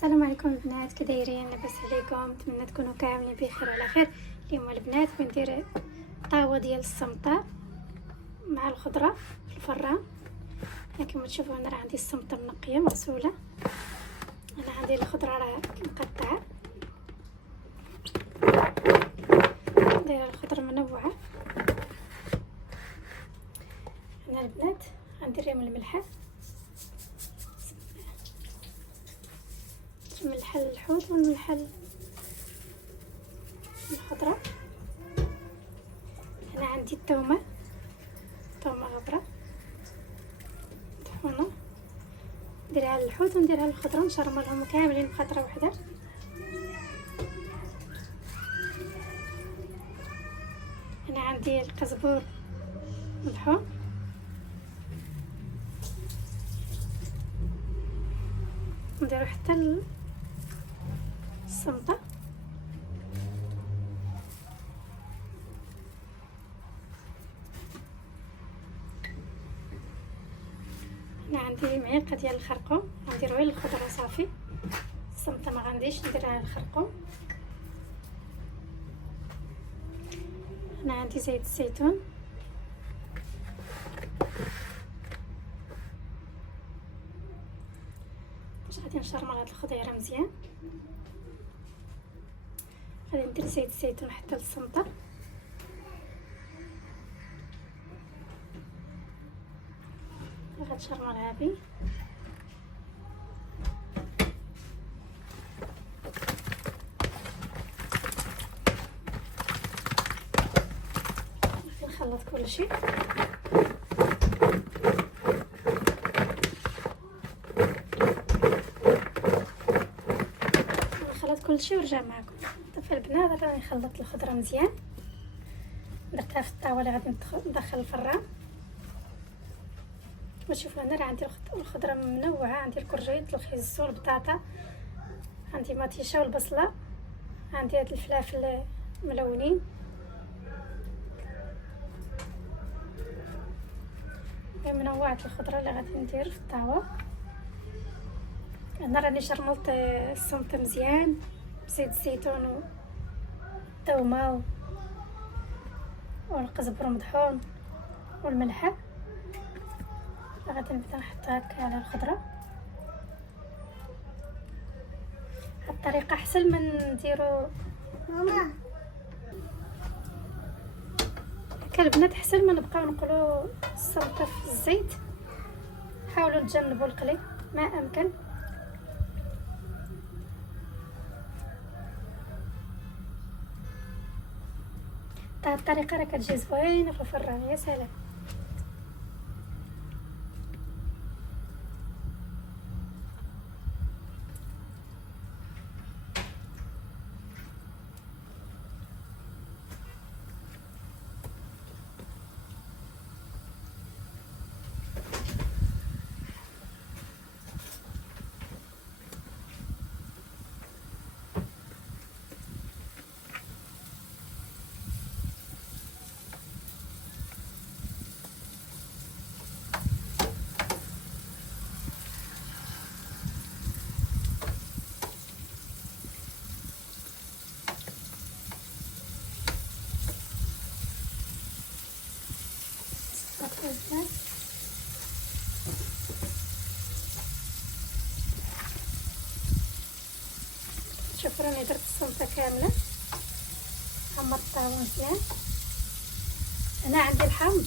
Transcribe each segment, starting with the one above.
السلام عليكم البنات، كي دايرين؟ لاباس عليكم؟ نتمنى تكونوا كاملين بخير وعلى خير. اليوم البنات بندير طاوه ديال السمطه مع الخضره في الفران. كما تشوفوا انا راه عندي السمطه منقيه مغسوله، انا عندي الخضره راه مقطعه، دايره الخضره منوعه. انا البنات غندير لهم الملحه، الملح الحوت والملح الخضره. انا عندي الثومه غبره طحونه، نديرها للحوت ونديرها للخضره، نشرملهم كاملين بخطره واحده. انا عندي القزبور مطحون، نديرو حتى السمطه. انا عندي معلقه ديال الخرقوم، غنديرو غير الخضره صافي، السمطه ما غنديش نديرها الخرقوم. انا عندي زيت الزيتون، غادي نشرمل هاد الخضيره مزيان. غادي ندير زيت الزيتون حتى للسمطه، غنشرملها بيه. نخلط كلشي، نخلط كلشي ونرجع معكم. طيب البنات راني خلطت الخضره مزيان، درتها في الطاوه اللي غادي ندخل الفران. وشوفوا هنا راه عندي الخضره منوعه، عندي الكرجيط، الخيزو، البطاطا، عندي مطيشه والبصله، عندي هاد الفلافل ملونين. منوعه الخضره اللي غادي ندير في الطاوه. انا راني شرملت السمطه مزيان بزيت الزيتون والثومه والقزبر مطحون والملح. غادي نبدا نحطها هكا على الخضره. هاد الطريقه احسن من نديرو ماما هكا البنات، احسن ما نبقاو نقلو السلطه في الزيت. حاولوا تجنبوا القلي ما امكن. هاد الطريقه راه كتجي زوينه في الفران، يا سلام. شوفوا راني درت السلطه كامله، حمرتها مزيان. انا عندي الحامض،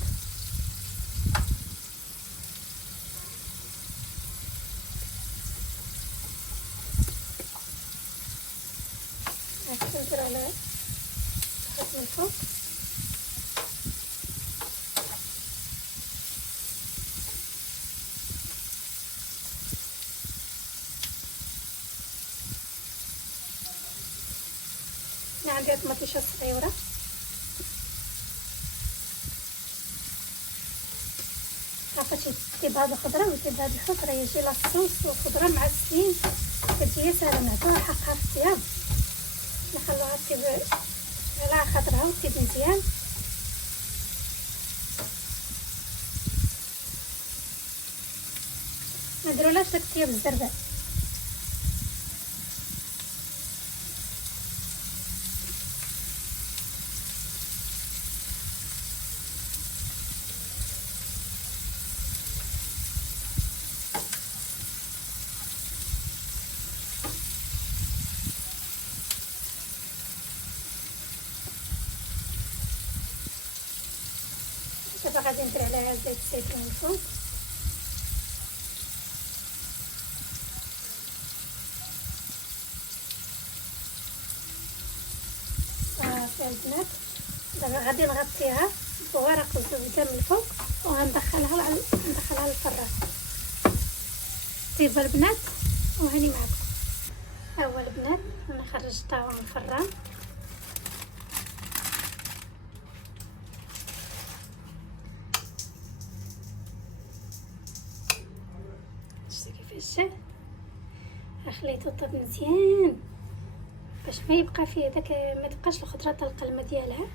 هاك ندير على من الفوق. انا عندي طماطيشه صغيره، عرفتي تجيب هاد الخضره وتجيب هاد الحوت، راه يجي لاصوص والخضره مع السمين كتجي ساهله. نعطوها حقها في الطياب، نخلوها تطيب على خاطرها وتطيب مزيان. ما نديرولهاش داك الطياب الزرباء. دابا غادي ندير عليها زيت الزيتون من الفوق. صافي البنات، دابا غادي نغطيها بورق الزبده من الفوق وغندخلها للفران. طيب البنات وهاني معكم. هو البنات انا خرجتها من الفران. شتي كيفاش جا، خليته طاب مزيان باش ما يبقى فيه داك، ما تبقاش الخضره طلق الماء ديالها،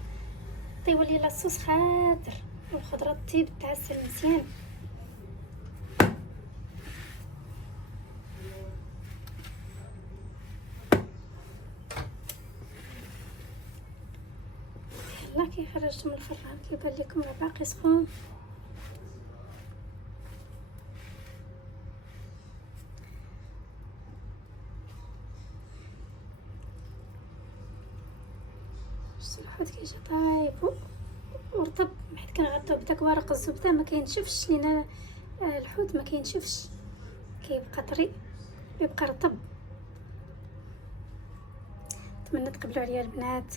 تيولي لاصوص خاطر والخضره طيب تعسل مزيان. يلا كي خرجته من الفران كيبان لكم راه باقي سخون. الحوت كيجي طايب ورطب، حيت كنغطيو بداك ورق الزبده ما كينشفش لينا الحوت، ما كينشفش كيبقى طري يبقى رطب. نتمنى تقبلوا عليا البنات.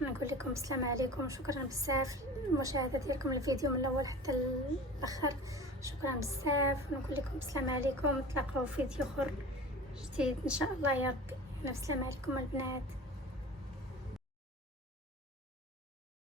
نقول لكم السلام عليكم، شكرا بزاف المشاهده ديالكم الفيديو من الاول حتى الاخر، شكرا بزاف. ونقول لكم السلام عليكم، نتلاقاو في فيديو اخر جديد ان شاء الله يا ربي. السلام عليكم البنات.